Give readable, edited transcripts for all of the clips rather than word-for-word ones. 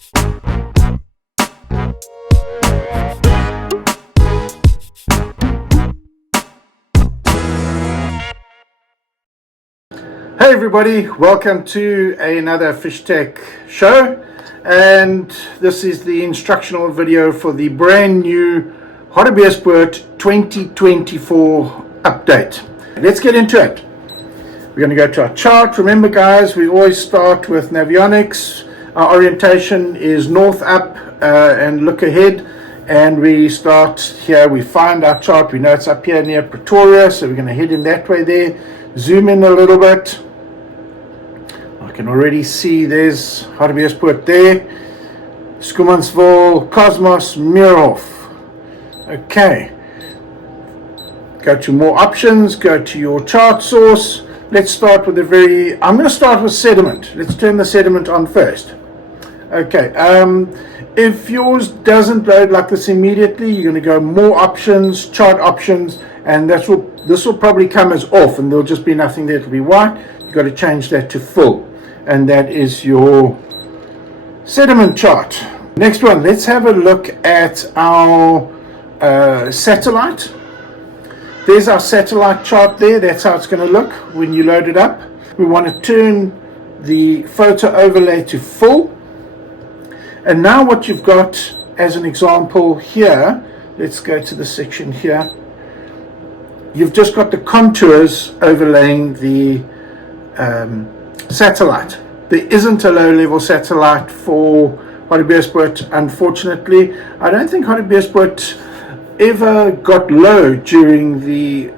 Hey everybody, welcome to another Fish Tech show, and this is the instructional video for the brand new Hartebeespoort 2024 update. Let's get into it. We're going to go to our chart. Remember guys, we always start with navionics. Our orientation is north up and look ahead, and we start here. We find our chart, we know it's up here near Pretoria, so we're going to head in that way there. Zoom in a little bit. I can already see there's Hartebeespoort there, Schoemansville, Cosmos, Meerhof. Okay, go to more options, go to your chart source. Let's start with I'm going to start with sediment. Let's turn the sediment on first. Okay, if yours doesn't load like this immediately, you're going to go more options, chart options, and this will probably come as off, and there'll just be nothing there. It'll be white. You've got to change that to full, and that is your sediment chart. Next one, let's have a look at our satellite. There's our satellite chart there. That's how it's going to look when you load it up. We want to turn the photo overlay to full, and now what you've got as an example here, let's go to the section here. You've just got the contours overlaying the satellite. There isn't a low-level satellite for Hartebeespoort, unfortunately. I don't think Hartebeespoort ever got low during the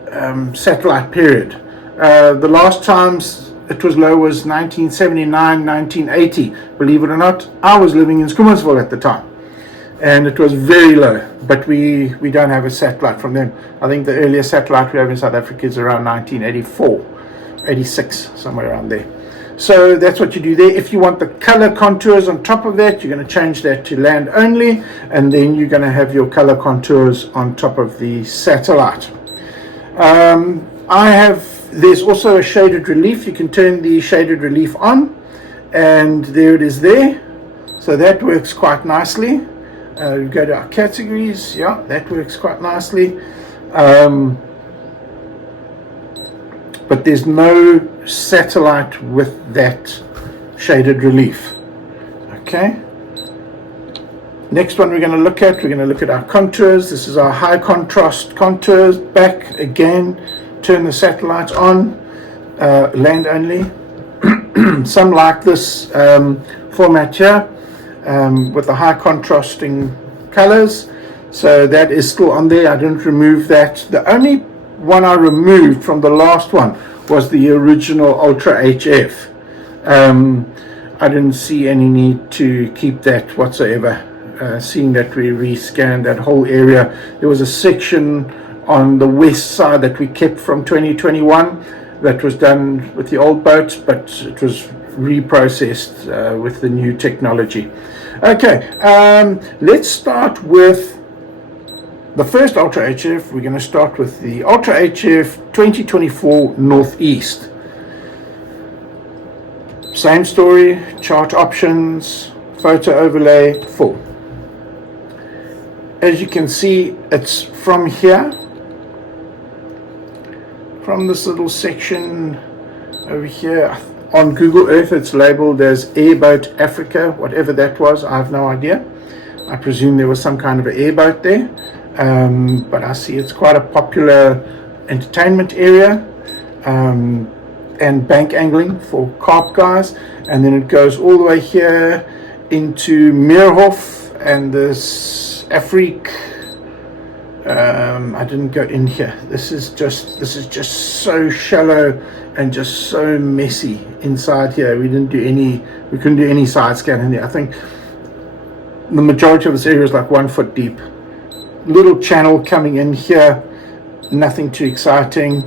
satellite period. The last times it was low was 1979, 1980. Believe it or not, I was living in Schoemansville at the time, and it was very low, but we don't have a satellite from them. I think the earliest satellite we have in South Africa is around 1984, 86, somewhere around there. So that's what you do there. If you want the color contours on top of that, you're going to change that to land only, and then you're going to have your color contours on top of the satellite. There's also a shaded relief. You can turn the shaded relief on, and there it is there. So that works quite nicely. We go to our categories. Yeah, that works quite nicely. But there's no satellite with that shaded relief. Okay. Next one we're going to look at our contours. This is our high contrast contours. Back again, turn the satellite on, land only. Some like this format here, with the high contrasting colors. So that is still on there. I didn't remove that. The only one I removed from the last one was the original Ultra HF. I didn't see any need to keep that whatsoever. Seeing that we rescanned that whole area, there was a section on the west side that we kept from 2021 that was done with the old boats, but it was reprocessed with the new technology. Okay, let's start with the first Ultra HF. We're going to start with the Ultra HF 2024 Northeast. Same story, chart options, photo overlay, full. As you can see, it's from here, from this little section over here. On Google Earth it's labeled as Airboat Africa, whatever that was, I have no idea. I presume there was some kind of an airboat there. But I see it's quite a popular entertainment area, and bank angling for carp guys. And then it goes all the way here into Meerhof and this Afrique. I didn't go in here. This is just so shallow and just so messy inside here. We couldn't do any side scan in there. I think the majority of this area is like 1 foot deep. Little channel coming in here, nothing too exciting,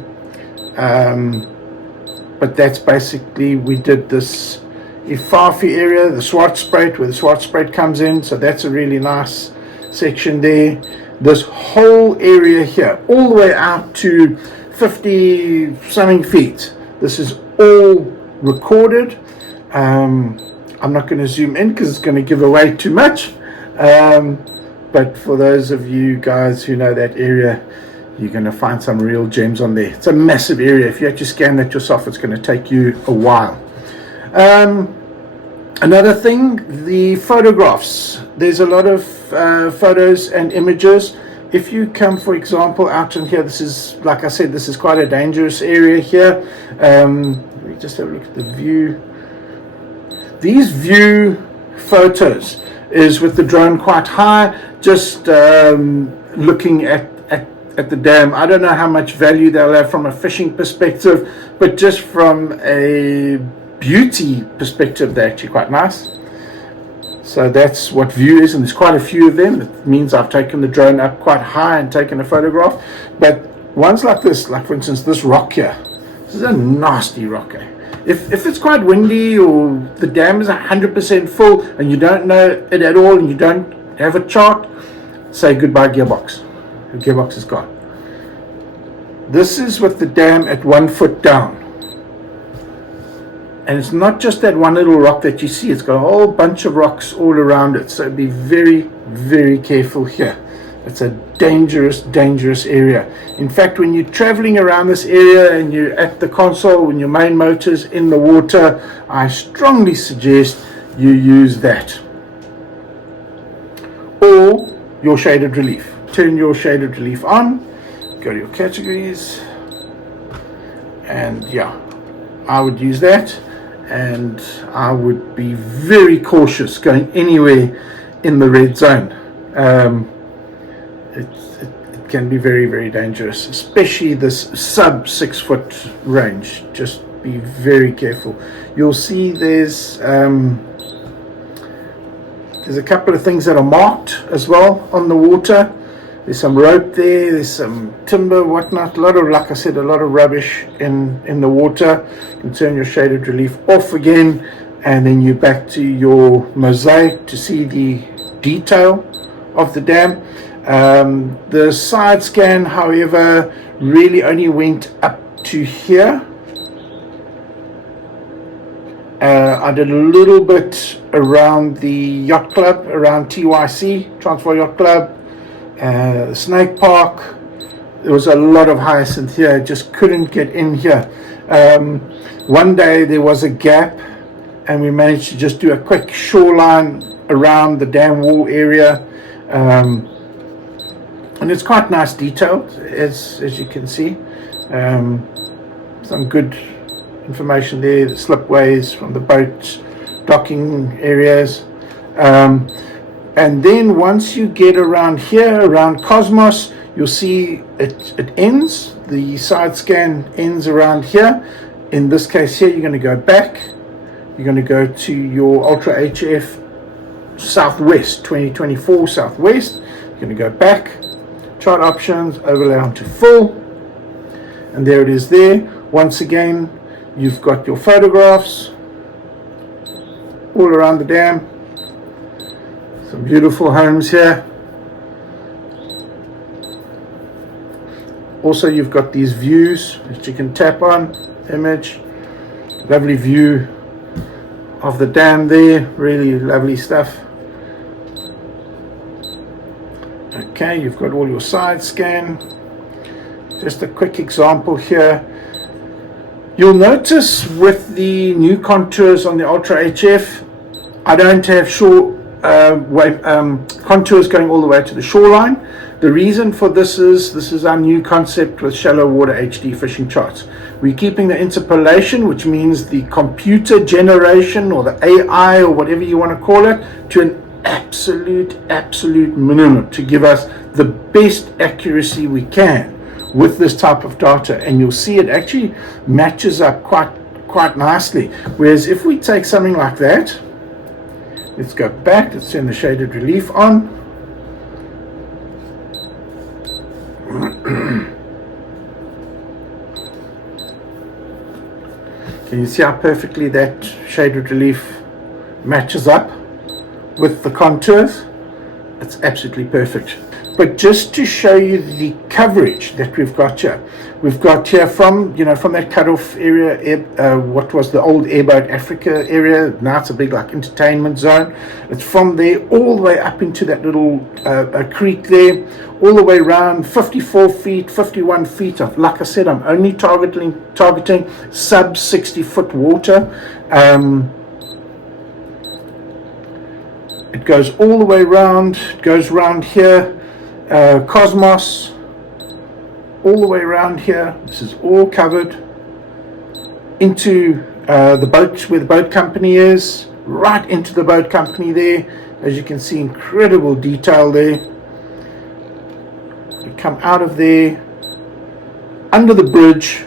but that's basically, we did this Ifafi area, the Swartspruit, where the Swartspruit comes in, so that's a really nice section there. This whole area here, all the way out to 50 something feet, this is all recorded, I'm not going to zoom in because it's going to give away too much. But for those of you guys who know that area, you're going to find some real gems on there. It's a massive area. If you have to scan that yourself, it's going to take you a while. Another thing, the photographs. There's a lot of photos and images. If you come, for example, out in here, this is, like I said, this is quite a dangerous area here. Let me just have a look at the view. These view photos is with the drone quite high, just looking at the dam. I don't know how much value they'll have from a fishing perspective, but just from a beauty perspective, they're actually quite nice. So that's what view is, and there's quite a few of them. It means I've taken the drone up quite high and taken a photograph. But ones like this, like for instance this rock here, this is a nasty rock. If it's quite windy or the dam is 100% full and you don't know it at all and you don't have a chart, say goodbye gearbox. The gearbox is gone. This is with the dam at 1 foot down. And it's not just that one little rock that you see, it's got a whole bunch of rocks all around it. So be very, very careful here. It's a dangerous, dangerous area. In fact, when you're traveling around this area and you're at the console, when your main motor's in the water, I strongly suggest you use that. Or your shaded relief. Turn your shaded relief on, go to your categories, and yeah, I would use that. And I would be very cautious going anywhere in the red zone. It can be very, very dangerous, especially this sub 6 foot range. Just be very careful. You'll see there's a couple of things that are marked as well on the water. There's some rope there, there's some timber, whatnot, a lot of, like I said, a lot of rubbish in the water. You can turn your shaded relief off again, and then you're back to your mosaic to see the detail of the dam. The side scan, however, really only went up to here. I did a little bit around the yacht club, around TYC, Transvaal Yacht Club. Snake Park. There was a lot of hyacinth here, just couldn't get in here. One day there was a gap and we managed to just do a quick shoreline around the dam wall area, and it's quite nice detailed, as you can see. Some good information there, the slipways from the boat docking areas. And then once you get around here, around Cosmos, you'll see it ends. The side scan ends around here. In this case here, you're going to go back. You're going to go to your Ultra HF Southwest, 2024 Southwest. You're going to go back, chart options, overlay onto full. And there it is there. Once again, you've got your photographs all around the dam. Some beautiful homes here. Also, you've got these views that you can tap on. Image, lovely view of the dam there, really lovely stuff. Okay, you've got all your side scan. Just a quick example here. You'll notice with the new contours on the Ultra HF, I don't have contours going all the way to the shoreline. The reason for this is our new concept with shallow water HD fishing charts. We're keeping the interpolation, which means the computer generation or the AI or whatever you want to call it, to an absolute minimum to give us the best accuracy we can with this type of data. And you'll see it actually matches up quite nicely. Whereas if we take something like that, let's go back, let's turn the shaded relief on. Can you see how perfectly that shaded relief matches up with the contours? It's absolutely perfect. But just to show you the coverage that we've got here from, from that cutoff area, what was the old Airboat Africa area, now it's a big like entertainment zone. It's from there all the way up into that little creek there, all the way around 54 feet, 51 feet of, like I said, I'm only targeting sub 60-foot water. It goes all the way around, it goes around here, Cosmos, all the way around here. This is all covered into the boat, where the boat company is, right into the boat company there. As you can see, incredible detail there. We come out of there, under the bridge.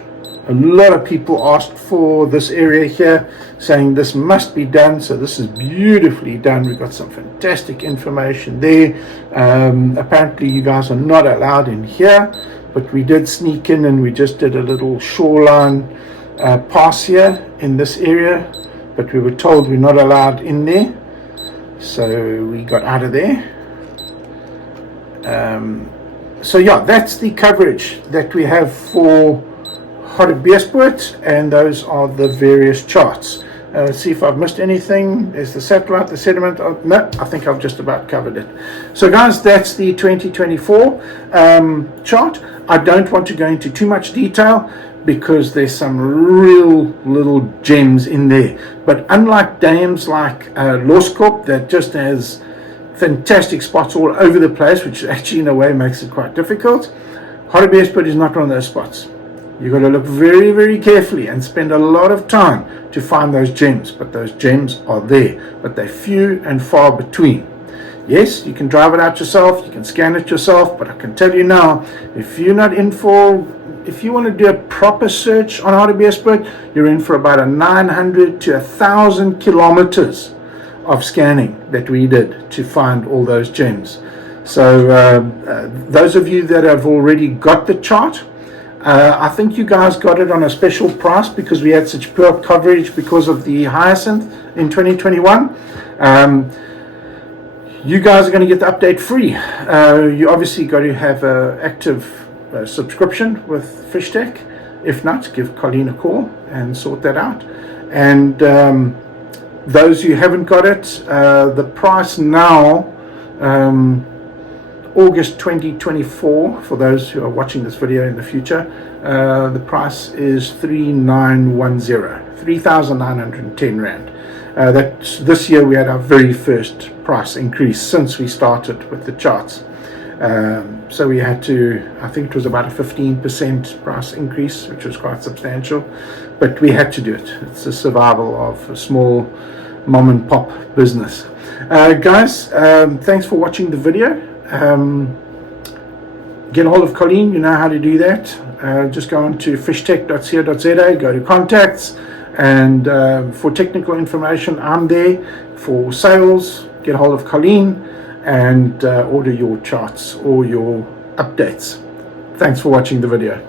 A lot of people asked for this area here, saying this must be done, so this is beautifully done. We've got some fantastic information there. Apparently you guys are not allowed in here, but we did sneak in and we just did a little shoreline pass here in this area, but we were told we're not allowed in there, so we got out of there. So yeah, that's the coverage that we have for Hartebeespoort, and those are the various charts. Let's see if I've missed anything. There's the satellite, the sediment. Oh, no, I think I've just about covered it. So guys, that's the 2024 chart. I don't want to go into too much detail because there's some real little gems in there. But unlike dams like Loscorp, that just has fantastic spots all over the place, which actually in a way makes it quite difficult, Hartebeespoort is not one of those spots. You've got to look very, very carefully and spend a lot of time to find those gems. But those gems are there, but they're few and far between. Yes, you can drive it out yourself, you can scan it yourself, but I can tell you now, if you're not in for, if you want to do a proper search on Hartebeespoort, you're in for about 900 to 1,000 kilometers of scanning that we did to find all those gems. So those of you that have already got the chart, I think you guys got it on a special price because we had such poor coverage because of the Hyacinth in 2021. You guys are going to get the update free. You obviously got to have an active subscription with FishTech. If not, give Colleen a call and sort that out. And those who haven't got it, the price now, August 2024, for those who are watching this video in the future, the price is 3,910 Rand. This year we had our very first price increase since we started with the charts. So we had to, I think it was about a 15% price increase, which was quite substantial, but we had to do it. It's the survival of a small mom and pop business. Guys, thanks for watching the video. Get a hold of Colleen, you know how to do that. Just go on to fishtech.co.za, go to contacts, and for technical information, I'm there. For sales, get a hold of Colleen and order your charts or your updates. Thanks for watching the video.